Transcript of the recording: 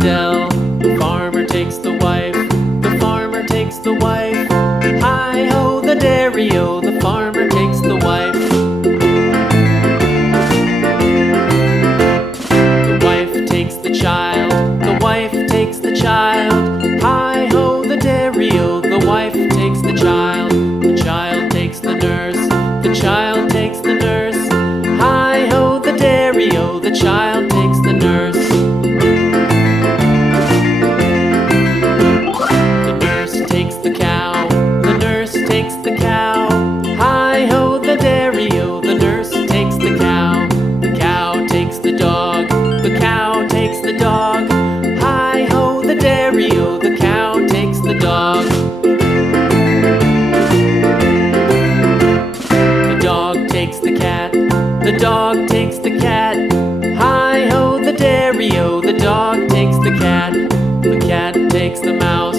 dell. The farmer takes the wife, the farmer takes the wife. Hi-ho, the dairy-o, the farmer takes the wife. The wife takes the child, the wife takes the child. Hi-ho, the dairy-o, the wife takes the child. The child takes the nurse, the child takes the nurse. Hi-ho, the dairy-o, the child takes the nurse. The nurse takes the cow, the nurse takes the cow. Hi-ho, the dairy-o, the nurse takes the cow. The cow takes the dog, the cow takes the dog. Hi-ho, the dairy-o, the cow takes the dog. The dog takes the cat, the dog takes the cat. Hi-ho, the dairy-o, the dog takes the cat. The cat takes the mouse,